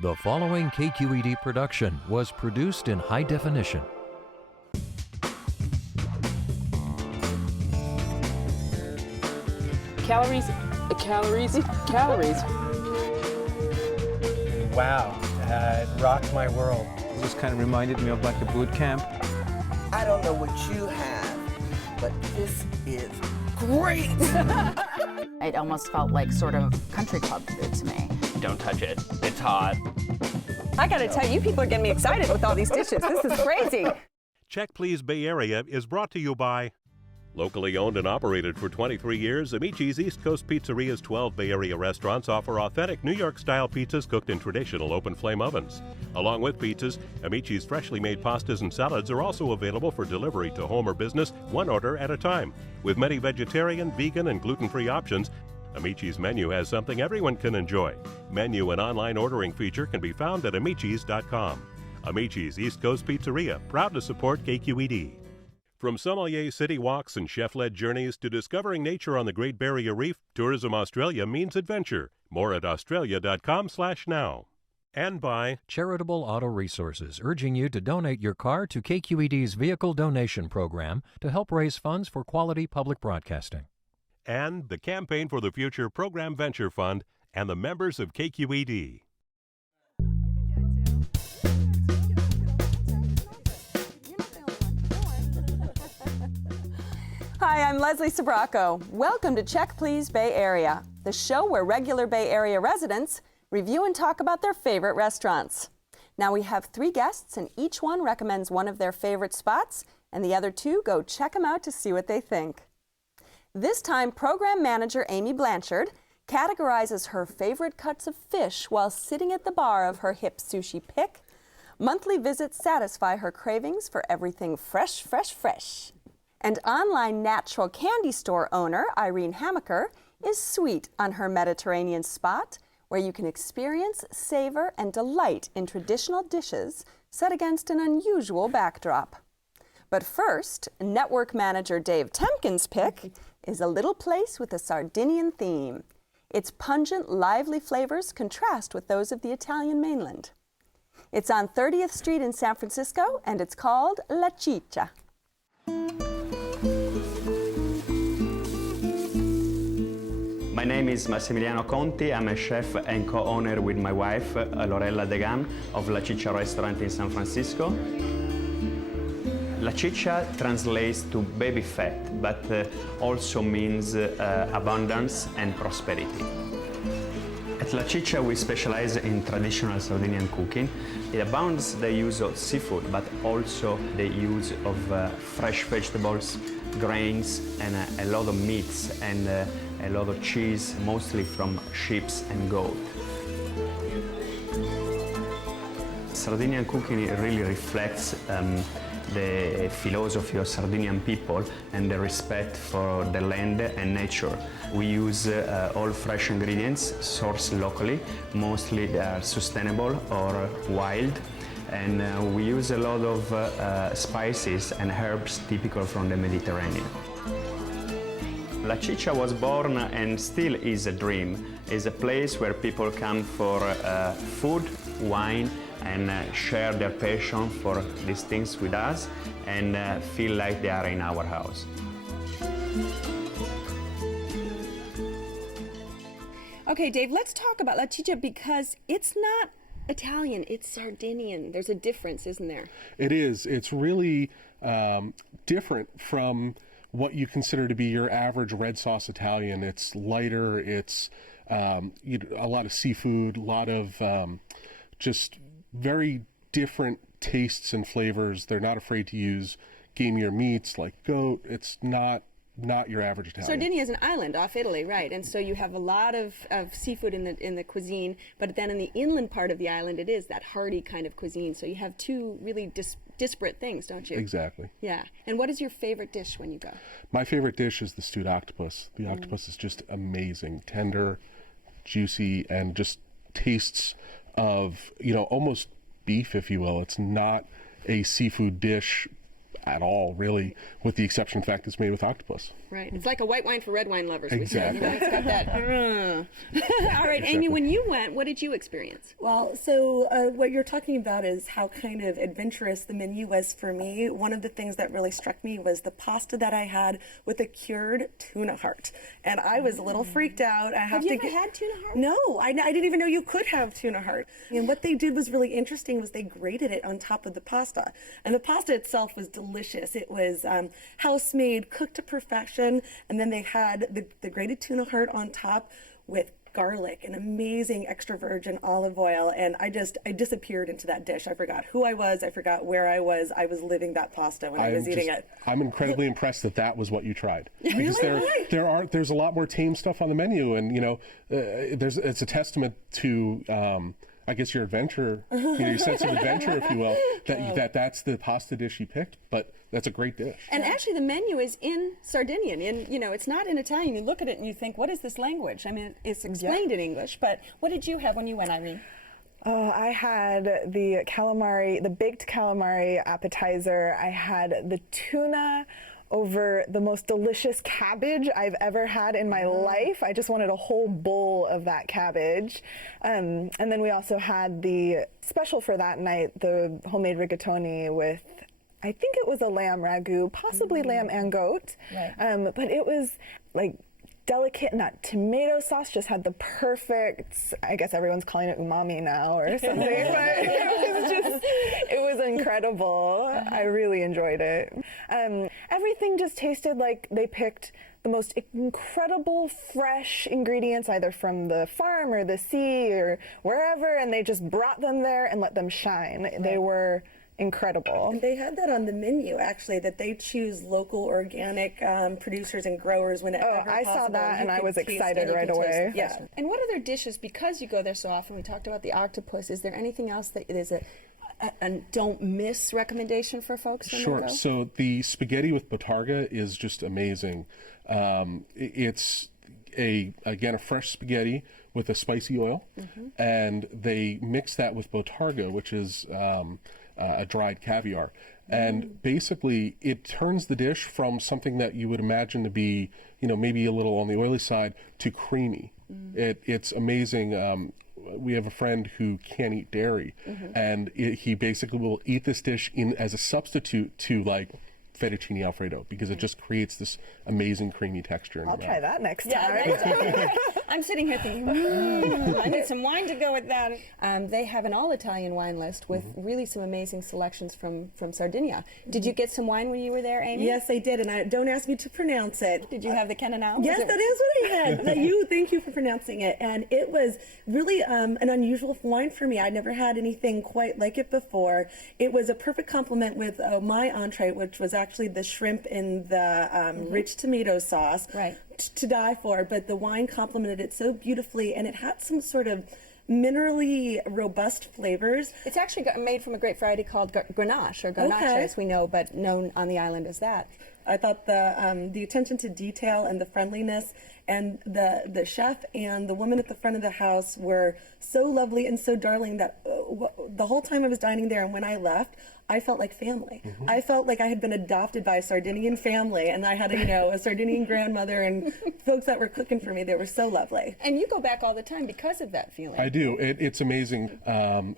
The following KQED production was produced in high definition. Calories. Wow, it rocked my world. It just kind of reminded me of like a boot camp. I don't know what you have, but this is great. It almost felt like sort of country club food to me. Don't touch it. It's hot. I gotta tell you, people are getting me excited with all these dishes. This is crazy. Check Please Bay Area is brought to you by locally owned and operated for 23 years, Amici's East Coast Pizzeria's 12 Bay Area restaurants offer authentic New York-style pizzas cooked in traditional open-flame ovens. Along with pizzas, Amici's freshly made pastas and salads are also available for delivery to home or business, one order at a time. With many vegetarian, vegan, and gluten-free options, Amici's menu has something everyone can enjoy. Menu and online ordering feature can be found at amicis.com. Amici's East Coast Pizzeria, proud to support KQED. From sommelier city walks and chef-led journeys to discovering nature on the Great Barrier Reef, Tourism Australia means adventure. More at australia.com/now. And by Charitable Auto Resources, urging you to donate your car to KQED's Vehicle Donation Program to help raise funds for quality public broadcasting. and the Campaign for the Future Program Venture Fund and the members of KQED. Hi, I'm Leslie Sabraco. Welcome to Check Please Bay Area, the show where regular Bay Area residents review and talk about their favorite restaurants. Now we have 3 guests, and each one recommends one of their favorite spots, and the other 2 go check them out to see what they think. This time, program manager Amy Blanchard categorizes her favorite cuts of fish while sitting at the bar of her hip sushi pick. Monthly visits satisfy her cravings for everything fresh, fresh, fresh. And online natural candy store owner Irene Hamaker is sweet on her Mediterranean spot, where you can experience, savor, and delight in traditional dishes set against an unusual backdrop. But first, network manager Dave Temkin's pick is a little place with a Sardinian theme. Its pungent, lively flavors contrast with those of the Italian mainland. It's on 30th Street in San Francisco, and it's called La Ciccia. My name is Massimiliano Conti. I'm a chef and co-owner with my wife, Lorella Degan, of La Ciccia restaurant in San Francisco. La Ciccia translates to baby fat, but also means abundance and prosperity. At La Ciccia, we specialize in traditional Sardinian cooking. It abounds the use of seafood, but also the use of fresh vegetables, grains, and a lot of meats and a lot of cheese, mostly from sheep and goat. Sardinian cooking really reflects the philosophy of Sardinian people and the respect for the land and nature. We use all fresh ingredients sourced locally. Mostly they are sustainable or wild. And we use a lot of spices and herbs typical from the Mediterranean. La Ciccia was born and still is a dream. It's a place where people come for food, wine, and share their passion for these things with us and feel like they are in our house. Okay, Dave, let's talk about La Ciccia because it's not Italian, it's Sardinian. There's a difference, isn't there? It is. It's really different from what you consider to be your average red sauce Italian. It's lighter, it's a lot of seafood, a lot of just very different tastes and flavors. They're not afraid to use gamier meats like goat. It's not your average Italian. Sardinia is an island off Italy, right? And so you have a lot of seafood in the cuisine, but then in the inland part of the island, it is that hearty kind of cuisine. So you have 2 really disparate things, don't you? Exactly. Yeah. And what is your favorite dish when you go? My favorite dish is the stewed octopus. The octopus is just amazing, tender, juicy, and just tastes of, almost beef, if you will. It's not a seafood dish at all, really, with the exception of the fact it's made with octopus. Right. It's like a white wine for red wine lovers. Exactly. It's got that. All right, Amy, when you went, what did you experience? Well, so what you're talking about is how kind of adventurous the menu was for me. One of the things that really struck me was the pasta that I had with a cured tuna heart. And I was a little freaked out. Have you ever had tuna heart? No, I didn't even know you could have tuna heart. And what they did was really interesting was they grated it on top of the pasta. And the pasta itself was delicious. It was house-made, cooked to perfection. And then they had the grated tuna heart on top with garlic and amazing extra virgin olive oil. And I disappeared into that dish. I forgot who I was. I forgot where I was. I was living that pasta when I was eating it. I'm incredibly impressed that was what you tried. Because there's a lot more tame stuff on the menu, and it's a testament to I guess your adventure, your sense of adventure, if you will, that's the pasta dish you picked, but that's a great dish. And actually the menu is in Sardinian, it's not in Italian. You look at it and you think, what is this language? I mean, it's explained in English, but what did you have when you went, Irene? Oh, I had the calamari, the baked calamari appetizer. I had the tuna over the most delicious cabbage I've ever had in my life. I just wanted a whole bowl of that cabbage. And then we also had the special for that night, the homemade rigatoni with, I think it was a lamb ragu, possibly lamb and goat. Right. But it was like delicate, and that tomato sauce just had the perfect, I guess everyone's calling it umami now or something, but it was incredible. I really enjoyed it. Everything just tasted like they picked the most incredible fresh ingredients, either from the farm or the sea or wherever, and they just brought them there and let them shine. Right. They were incredible. And they had that on the menu, actually, that they choose local organic producers and growers whenever possible. I saw that and I was excited right away. Yeah. And what other dishes, because you go there so often, we talked about the octopus, is there anything else that is a don't miss recommendation for folks when they go? So the spaghetti with botarga is just amazing. It's a fresh spaghetti with a spicy oil, and they mix that with botarga, which is a dried caviar. And basically it turns the dish from something that you would imagine to be, maybe a little on the oily side to creamy. It's amazing. We have a friend who can't eat dairy, and he basically will eat this dish as a substitute to like fettuccine alfredo, because it just creates this amazing creamy texture. I'll try that next time. Right. I'm sitting here thinking, I need some wine to go with that. They have an all-Italian wine list with really some amazing selections from Sardinia. Did you get some wine when you were there, Amy? Yes, I did, and don't ask me to pronounce it. Did you have the Cananao? Yes, that is what I had. Thank you for pronouncing it. And it was really an unusual wine for me. I'd never had anything quite like it before. It was a perfect complement with my entree, which was actually the shrimp in the rich tomato sauce. Right. To die for, but the wine complemented it so beautifully, and it had some sort of minerally robust flavors. It's actually made from a grape variety called Grenache, or Grenache as we know, but known on the island as that. I thought the attention to detail and the friendliness, and the chef and the woman at the front of the house were so lovely and so darling that the whole time I was dining there and when I left, I felt like family. I felt like I had been adopted by a Sardinian family, and I had a Sardinian grandmother and folks that were cooking for me. They were so lovely. And you go back all the time because of that feeling. I do. It's amazing.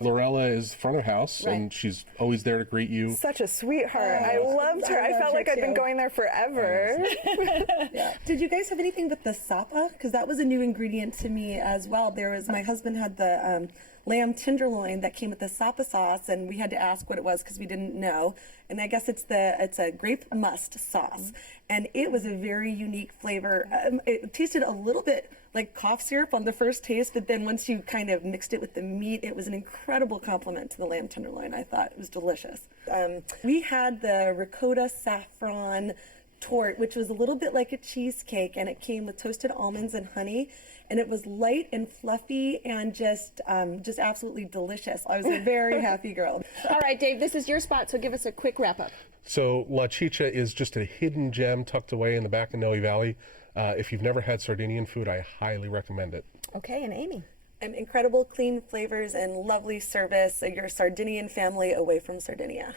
Lorella is front of house, and she's always there to greet you. Such a sweetheart. I loved her. I felt like I'd been going there forever. Did you guys have anything with the sapa? Because that was a new ingredient to me as well. My husband had the lamb tenderloin that came with the sapa sauce, and we had to ask what it was because we didn't know. And I guess it's a grape must sauce, and it was a very unique flavor. It tasted a little bit like cough syrup on the first taste, but then once you kind of mixed it with the meat, it was an incredible compliment to the lamb tenderloin. I thought it was delicious. We had the ricotta saffron tort, which was a little bit like a cheesecake, and it came with toasted almonds and honey, and it was light and fluffy and just absolutely delicious. I was a very happy girl. All right, Dave, this is your spot, so give us a quick wrap up. So La Ciccia is just a hidden gem tucked away in the back of Noe Valley. If you've never had Sardinian food, I highly recommend it. Okay, and Amy? And incredible clean flavors and lovely service. Your Sardinian family away from Sardinia.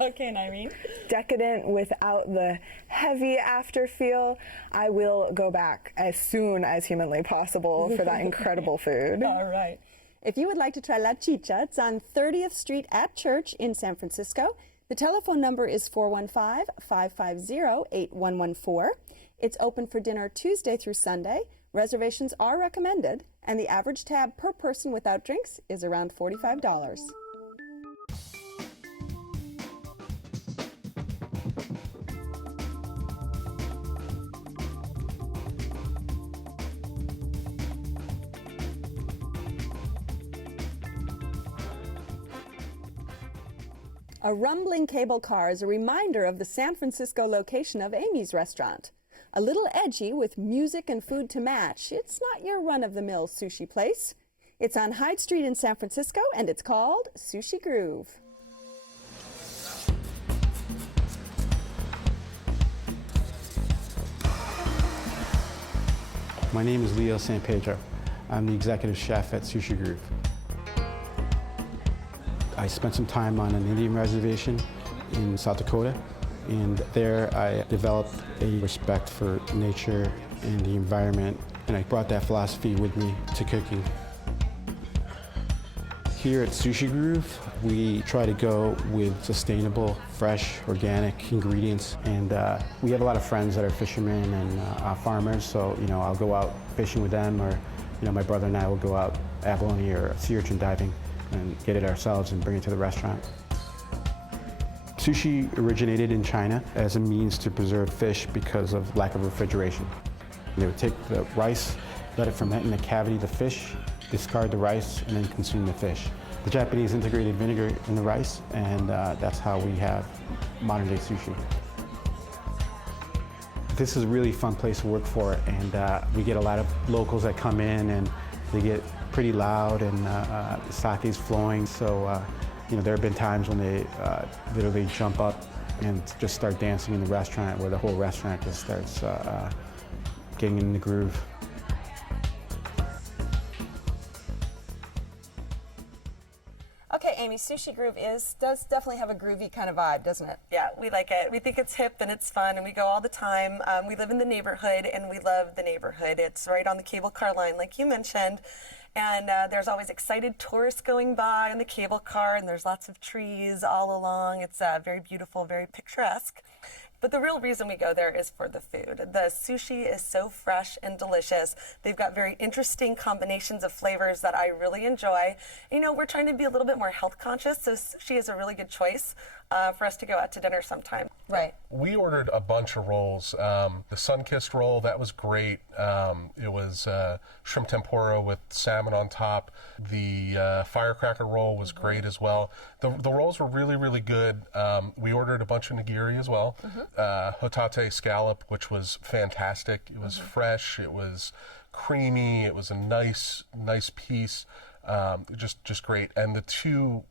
Okay, and Irene? Decadent without the heavy afterfeel. I will go back as soon as humanly possible for that incredible food. All right. If you would like to try La Ciccia, it's on 30th Street at Church in San Francisco. The telephone number is 415-550-8114. It's open for dinner Tuesday through Sunday. Reservations are recommended, and the average tab per person without drinks is around $45. A rumbling cable car is a reminder of the San Francisco location of Amy's restaurant. A little edgy with music and food to match, it's not your run-of-the-mill sushi place. It's on Hyde Street in San Francisco, and it's called Sushi Groove. My name is Leo San Pedro. I'm the executive chef at Sushi Groove. I spent some time on an Indian reservation in South Dakota. And there I developed a respect for nature and the environment, and I brought that philosophy with me to cooking. Here at Sushi Groove, we try to go with sustainable, fresh, organic ingredients, and we have a lot of friends that are fishermen and farmers, so I'll go out fishing with them, or my brother and I will go out abalone or sea urchin diving and get it ourselves and bring it to the restaurant. Sushi originated in China as a means to preserve fish because of lack of refrigeration. They would take the rice, let it ferment in the cavity of the fish, discard the rice, and then consume the fish. The Japanese integrated vinegar in the rice, and that's how we have modern-day sushi. This is a really fun place to work for, and we get a lot of locals that come in, and they get pretty loud, and the sake is flowing, so there have been times when they literally jump up and just start dancing in the restaurant, where the whole restaurant just starts getting in the groove. Okay, Amy, Sushi Groove does definitely have a groovy kind of vibe, doesn't it? Yeah, we like it. We think it's hip and it's fun, and we go all the time. We live in the neighborhood, and we love the neighborhood. It's right on the cable car line, like you mentioned. And there's always excited tourists going by in the cable car, and there's lots of trees all along. It's very beautiful, very picturesque. But the real reason we go there is for the food. The sushi is so fresh and delicious. They've got very interesting combinations of flavors that I really enjoy. We're trying to be a little bit more health conscious, so sushi is a really good choice for us to go out to dinner sometime. Right. We ordered a bunch of rolls. The sun-kissed roll, that was great. It was shrimp tempura with salmon on top. The firecracker roll was great as well. The rolls were really, really good. We ordered a bunch of nigiri as well. Hotate scallop, which was fantastic. It was fresh. It was creamy. It was a nice piece. Just great. And the two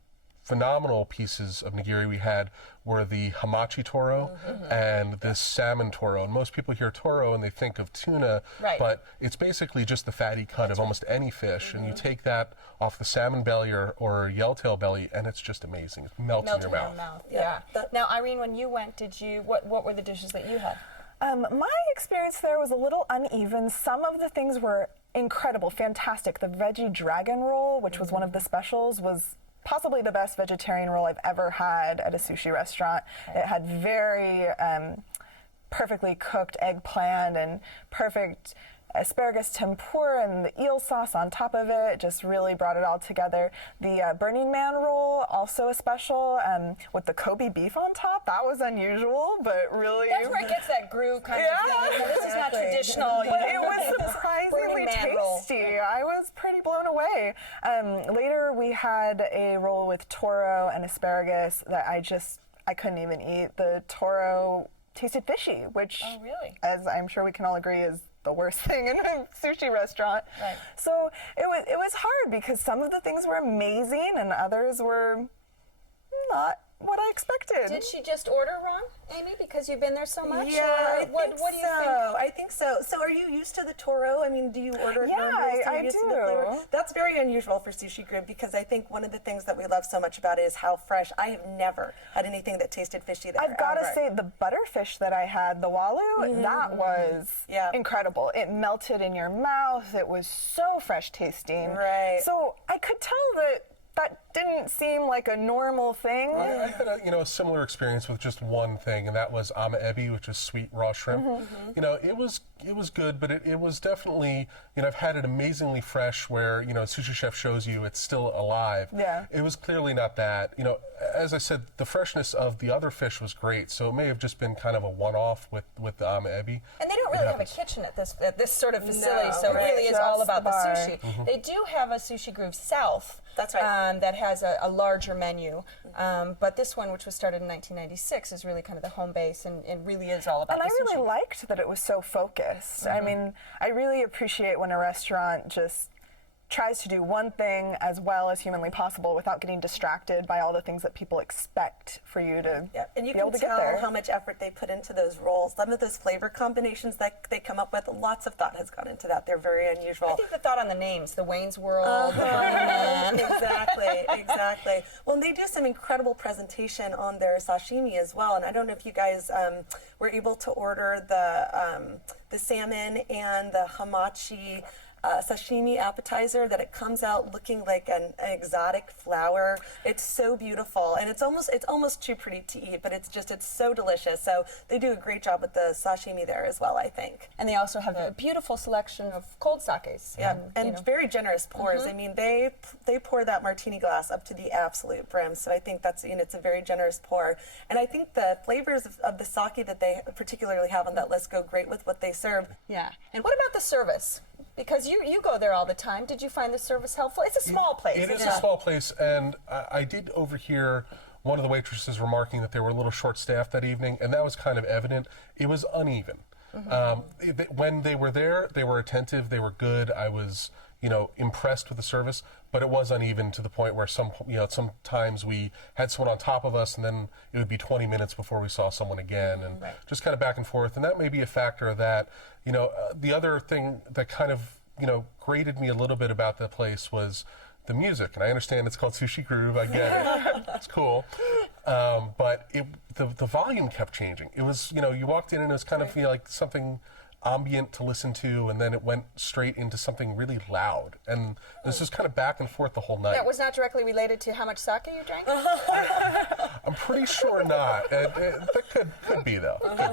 phenomenal pieces of nigiri we had were the hamachi toro and the salmon toro. And most people hear toro and they think of tuna, but it's basically just the fatty cut of almost any fish. And you take that off the salmon belly or yellowtail belly, and it's just amazing. It melts in your mouth. Yeah. Now, Irene, when you went, what were the dishes that you had? My experience there was a little uneven. Some of the things were incredible, fantastic. The veggie dragon roll, which was one of the specials, was possibly the best vegetarian roll I've ever had at a sushi restaurant. It had very perfectly cooked eggplant and perfect asparagus tempura and the eel sauce on top of it just really brought it all together. The Burning Man roll, also a special, with the Kobe beef on top. That was unusual, but really... That's where it gets that groove kind of thing. This is not traditional. It was surprisingly tasty. I was pretty blown away. Later, we had a roll with toro and asparagus that I couldn't even eat. The toro tasted fishy, which, as I'm sure we can all agree, is the worst thing in a sushi restaurant. Right. So it was hard because some of the things were amazing and others were not what I expected. Did she just order wrong, Amy, because you've been there so much? Yeah, or I what think do you so. think? I think so. So are you used to the Toro? I mean, do you order it normally? I do. That's very unusual for Sushi Groove because I think one of the things that we love so much about it is how fresh. I have never had anything that tasted fishy there. I've got to say, the butterfish that I had, the Walu, that was incredible. It melted in your mouth. It was so fresh tasting. Right. So I could tell that didn't seem like a normal thing. I had a similar experience with just one thing, and that was ama ebi, which is sweet raw shrimp. It was good, but it was definitely, I've had it amazingly fresh where, sushi chef shows you it's still alive. Yeah. It was clearly not that. As I said, the freshness of the other fish was great, so it may have just been kind of a one-off with the ama ebi. And they don't really have a kitchen at this sort of facility, so it really is all about the sushi. They do have a Sushi Groove South. That's right. That has a larger menu, but this one, which was started in 1996, is really kind of the home base and really is all about and the I sushi. really liked that it was so focused. I mean, I really appreciate when a restaurant just tries to do one thing as well as humanly possible without getting distracted by all the things that people expect for you to and you be able can to get there. tell how much effort they put into those rolls. Some of those flavor combinations that they come up with, lots of thought has gone into that. They're very unusual. I think the thought on the names, the Wayne's World, the Burning Man. Exactly. Well, and they do some incredible presentation on their sashimi as well. And I don't know if you guys were able to order the salmon and the hamachi sashimi appetizer, that it comes out looking like an exotic flower. It's so beautiful, and it's almost too pretty to eat, but it's so delicious. So they do a great job with the sashimi there as well, I think. And they also have a beautiful selection of cold sakes. And very generous pours. I mean, they pour that martini glass up to the absolute brim. So I think that's it's a very generous pour. And I think the flavors of the sake that they particularly have on that list go great with what they serve. Yeah. And what about the service? Because you go there all the time. Did you find the service helpful? It's a small place. It is a small place, and I did overhear one of the waitresses remarking that they were a little short-staffed that evening, and that was kind of evident. It was uneven. When they were there, they were attentive, they were good. I was, impressed with the service, but it was uneven to the point where sometimes we had someone on top of us, and then it would be 20 minutes before we saw someone again, and just kind of back and forth. And that may be a factor of that. The other thing that kind of, grated me a little bit about the place was the music. And I understand it's called Sushi Groove. I get it. It's cool. But the volume kept changing. It was, you walked in and it was kind of like something ambient to listen to, and then it went straight into something really loud, and it was just kind of back and forth the whole night. That was not directly related to how much sake you drank? I'm pretty sure not. That could be, though. Could be.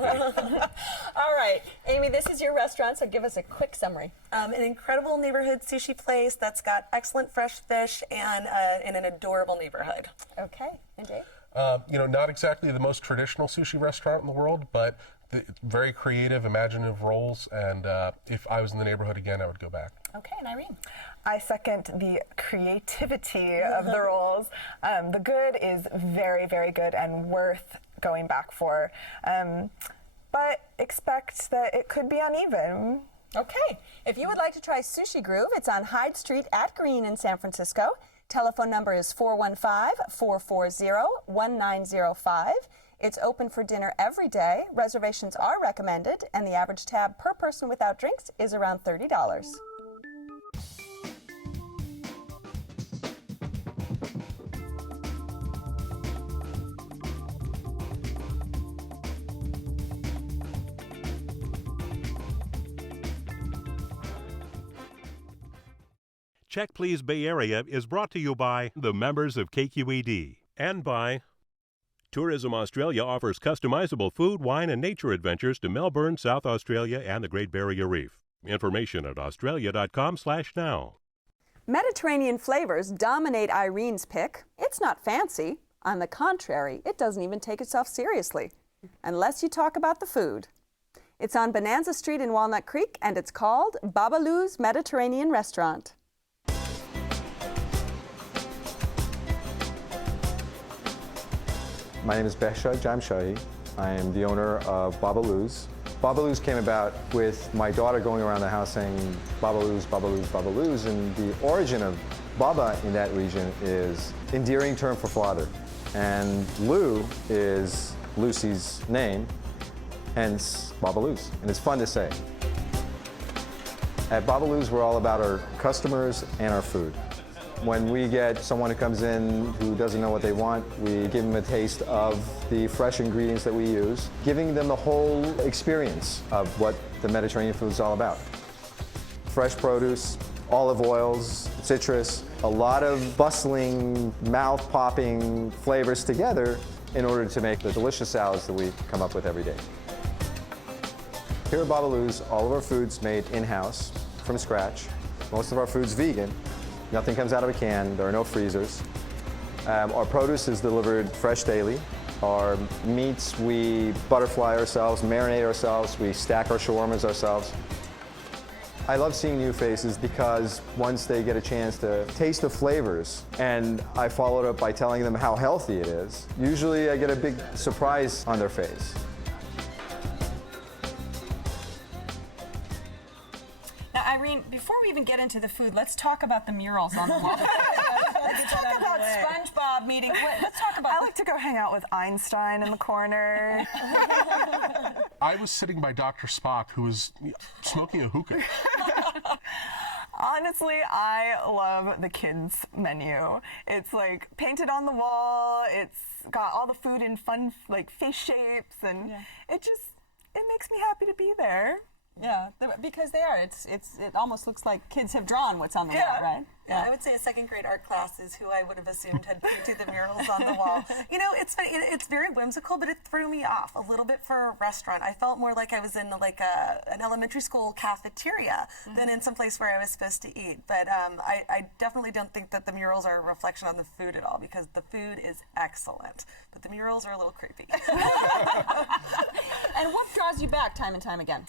All right, Amy, this is your restaurant, so give us a quick summary. An incredible neighborhood sushi place that's got excellent fresh fish and in an adorable neighborhood. Okay, and Dave? Not exactly the most traditional sushi restaurant in the world, but very creative, imaginative rolls, and if I was in the neighborhood again, I would go back. Okay, and Irene? I second the creativity of the rolls. The good is very, very good and worth going back for, but expect that it could be uneven. Okay, if you would like to try Sushi Groove, it's on Hyde Street at Green in San Francisco. Telephone number is 415-440-1905. It's open for dinner every day. Reservations are recommended, and the average tab per person without drinks is around $30. Check Please Bay Area is brought to you by the members of KQED and by Tourism Australia offers customizable food, wine, and nature adventures to Melbourne, South Australia, and the Great Barrier Reef. Information at australia.com/now. Mediterranean flavors dominate Irene's pick. It's not fancy. On the contrary, it doesn't even take itself seriously, unless you talk about the food. It's on Bonanza Street in Walnut Creek, and it's called Babaloo's Mediterranean Restaurant. My name is Behshad Jamshahi. I am the owner of Babaloo's. Babaloo's came about with my daughter going around the house saying Babaloo's, Babaloo's, Babaloo's, and the origin of Baba in that region is endearing term for father. And Lou is Lucy's name, hence Babaloo's, and it's fun to say. At Babaloo's, we're all about our customers and our food. When we get someone who comes in who doesn't know what they want, we give them a taste of the fresh ingredients that we use, giving them the whole experience of what the Mediterranean food is all about. Fresh produce, olive oils, citrus, a lot of bustling, mouth-popping flavors together in order to make the delicious salads that we come up with every day. Here at Babaloo's, all of our food's made in-house, from scratch. Most of our food's vegan. Nothing comes out of a can. There are no freezers. Our produce is delivered fresh daily. Our meats, we butterfly ourselves, marinate ourselves. We stack our shawarmas ourselves. I love seeing new faces because once they get a chance to taste the flavors, and I follow it up by telling them how healthy it is, usually I get a big surprise on their face. Now, Irene, before we even get into the food, let's talk about the murals on the wall. Let's talk about SpongeBob meeting. Let's talk about. I like to go hang out with Einstein in the corner. I was sitting by Dr. Spock, who was smoking a hookah. Honestly, I love the kids menu. It's like painted on the wall. It's got all the food in fun like face shapes, and it makes me happy to be there. Yeah, because they are. It almost looks like kids have drawn what's on the wall, right? Yeah, I would say a second grade art class is who I would have assumed had painted the murals on the wall. You know, it's funny, it's very whimsical, but it threw me off a little bit for a restaurant. I felt more like I was in like an elementary school cafeteria than in some place where I was supposed to eat. But I definitely don't think that the murals are a reflection on the food at all, because the food is excellent, but the murals are a little creepy. And what draws you back time and time again?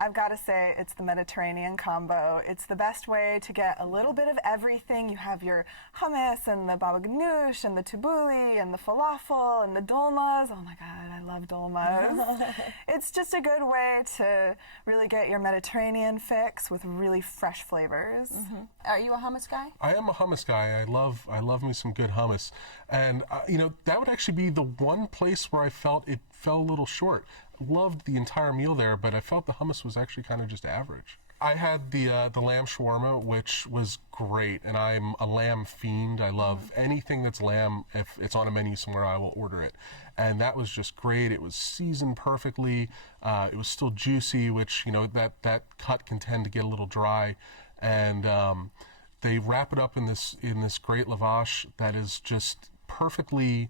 I've got to say, it's the Mediterranean combo. It's the best way to get a little bit of everything. You have your hummus and the baba ganoush and the tabbouleh and the falafel and the dolmas. Oh my God, I love dolmas. It's just a good way to really get your Mediterranean fix with really fresh flavors. Are you a hummus guy? I am a hummus guy. I love me some good hummus. And, you know, that would actually be the one place where I felt it fell a little short. Loved the entire meal there, but I felt the hummus was actually kind of just average. I had the lamb shawarma, which was great, and I'm a lamb fiend. I love anything that's lamb. If it's on a menu somewhere, I will order it. And that was just great. It was seasoned perfectly. It was still juicy, which, you know, that cut can tend to get a little dry. And they wrap it up in this great lavash that is just perfectly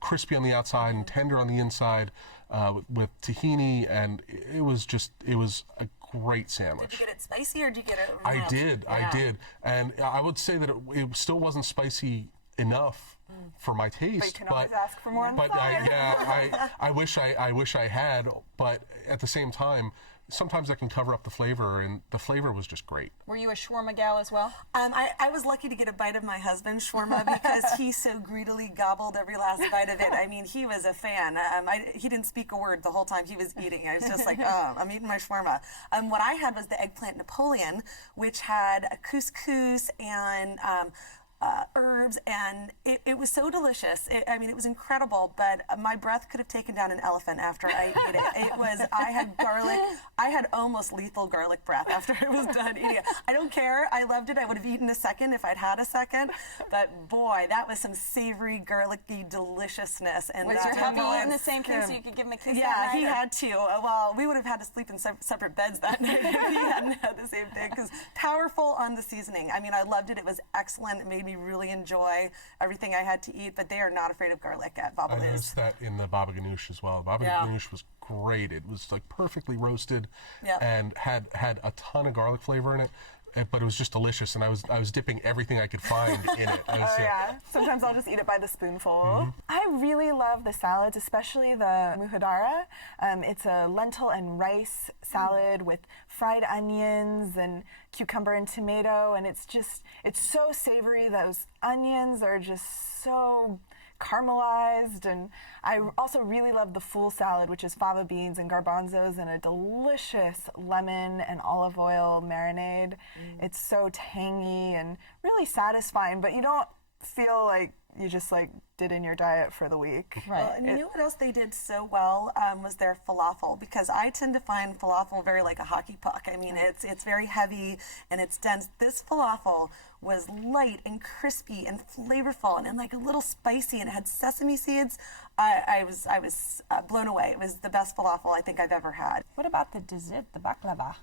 crispy on the outside and tender on the inside, with tahini, and it was a great sandwich. Did you get it spicy, or did you get it I did. And I would say that it still wasn't spicy enough for my taste. But you can always ask for more on the side. I wish I had, but at the same time, sometimes I can cover up the flavor, and the flavor was just great. Were you a shawarma gal as well? I was lucky to get a bite of my husband's shawarma because he so greedily gobbled every last bite of it. I mean, he was a fan. He didn't speak a word the whole time he was eating. I was just like, oh, I'm eating my shawarma. What I had was the eggplant Napoleon, which had a couscous and herbs, and it was so delicious. It was incredible, but my breath could have taken down an elephant after I ate it. I had garlic. I had almost lethal garlic breath after I was done eating it. I don't care. I loved it. I would have eaten a second if I'd had a second, but boy, that was some savory, garlicky deliciousness. And was your hubby eating the same thing so you could give him a kiss? Yeah, he had to. Well, we would have had to sleep in separate beds that night if he hadn't had the same thing, because powerful on the seasoning. I mean, I loved it. It was excellent. It made me really enjoy everything I had to eat, but they are not afraid of garlic at Babaloo's. I noticed that in the baba ganoush as well. The baba ganoush was great. It was like perfectly roasted and had a ton of garlic flavor in it. But it was just delicious, and I was dipping everything I could find in it. Sometimes I'll just eat it by the spoonful. I really love the salads, especially the muhadara. It's a lentil and rice salad with fried onions and cucumber and tomato, and it's so savory. Those onions are just so caramelized, and I also really love the fool salad, which is fava beans and garbanzos and a delicious lemon and olive oil marinade. It's so tangy and really satisfying, but you don't feel like you just like did in your diet for the week. Right. Well, and you know what else they did so well was their falafel, because I tend to find falafel very like a hockey puck. I mean, it's very heavy and it's dense. This falafel was light and crispy and flavorful and like a little spicy, and it had sesame seeds. I was blown away. It was the best falafel I think I've ever had. What about the dessert, the baklava?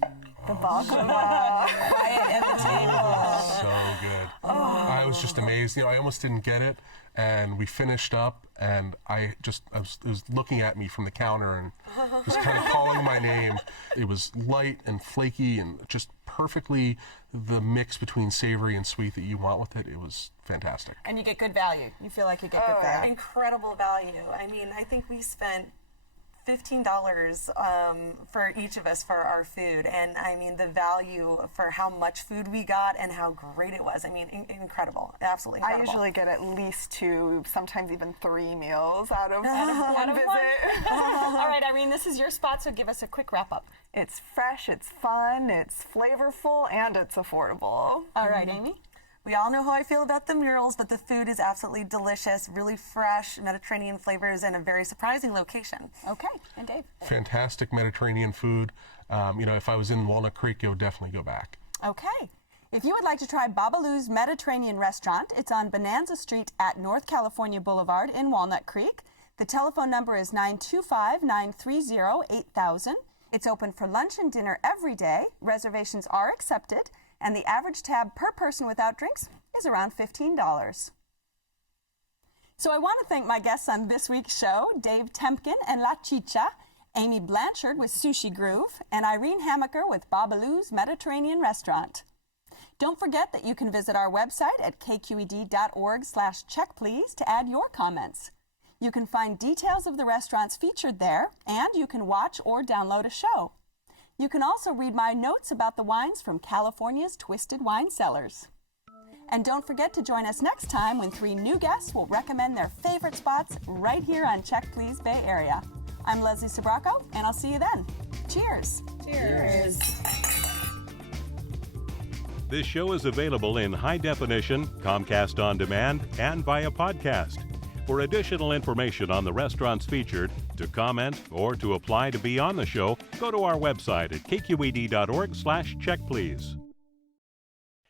The baklava. Right at the table. So good. I was just amazed. You know, I almost didn't get it, and we finished up, and it was looking at me from the counter and just kind of calling my name. It was light and flaky and just perfectly the mix between savory and sweet that you want with it. It was fantastic. And you get good value. You feel like you get good value. Incredible value. I mean, I think we spent $15 for each of us for our food, and I mean the value for how much food we got and how great it was. I mean, incredible, absolutely incredible. I usually get at least 2, sometimes even 3 meals out of one visit. All right, Irene, this is your spot, so give us a quick wrap up. It's fresh, it's fun, it's flavorful, and it's affordable. All right, Amy? We all know how I feel about the murals, but the food is absolutely delicious, really fresh Mediterranean flavors, and a very surprising location. Okay, and Dave? Fantastic Mediterranean food. You know, if I was in Walnut Creek, I would definitely go back. Okay. If you would like to try Babaloo's Mediterranean Restaurant, it's on Bonanza Street at North California Boulevard in Walnut Creek. The telephone number is 925-930-8000. It's open for lunch and dinner every day. Reservations are accepted, and the average tab per person without drinks is around $15. So I want to thank my guests on this week's show, Dave Tempkin and La Ciccia, Amy Blanchard with Sushi Groove, and Irene Hamaker with Babaloo's Mediterranean Restaurant. Don't forget that you can visit our website at kqed.org/checkplease to add your comments. You can find details of the restaurants featured there, and you can watch or download a show. You can also read my notes about the wines from California's Twisted Wine Cellars. And don't forget to join us next time when 3 new guests will recommend their favorite spots right here on Check Please Bay Area. I'm Leslie Sabraco, and I'll see you then. Cheers. Cheers. This show is available in high definition, Comcast On Demand, and via podcast. For additional information on the restaurants featured, to comment, or to apply to be on the show, go to our website at kqed.org/checkplease.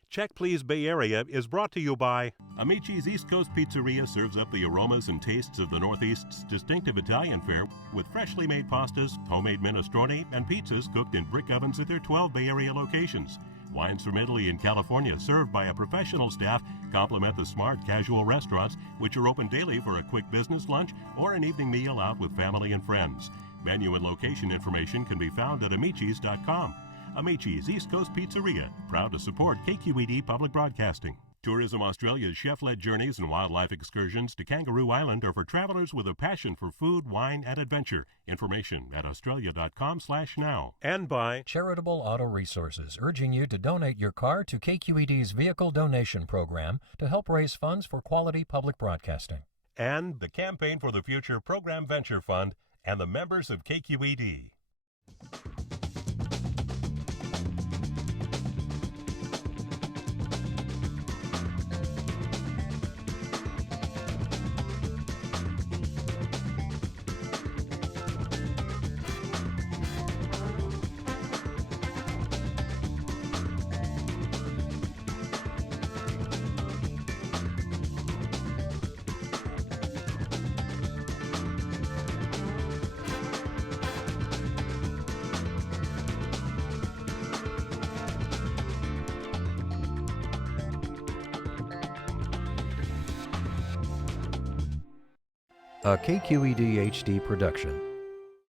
Check Please Bay Area is brought to you by Amici's East Coast Pizzeria serves up the aromas and tastes of the Northeast's distinctive Italian fare with freshly made pastas, homemade minestrone, and pizzas cooked in brick ovens at their 12 Bay Area locations. Wines from Italy and California served by a professional staff complement the smart casual restaurants, which are open daily for a quick business lunch or an evening meal out with family and friends. Menu and location information can be found at amicis.com. Amici's East Coast Pizzeria, proud to support KQED Public Broadcasting. Tourism Australia's chef-led journeys and wildlife excursions to Kangaroo Island are for travelers with a passion for food, wine, and adventure. Information at australia.com/now. And by Charitable Auto Resources, urging you to donate your car to KQED's Vehicle Donation Program to help raise funds for quality public broadcasting. And the Campaign for the Future Program Venture Fund and the members of KQED. A KQED HD production.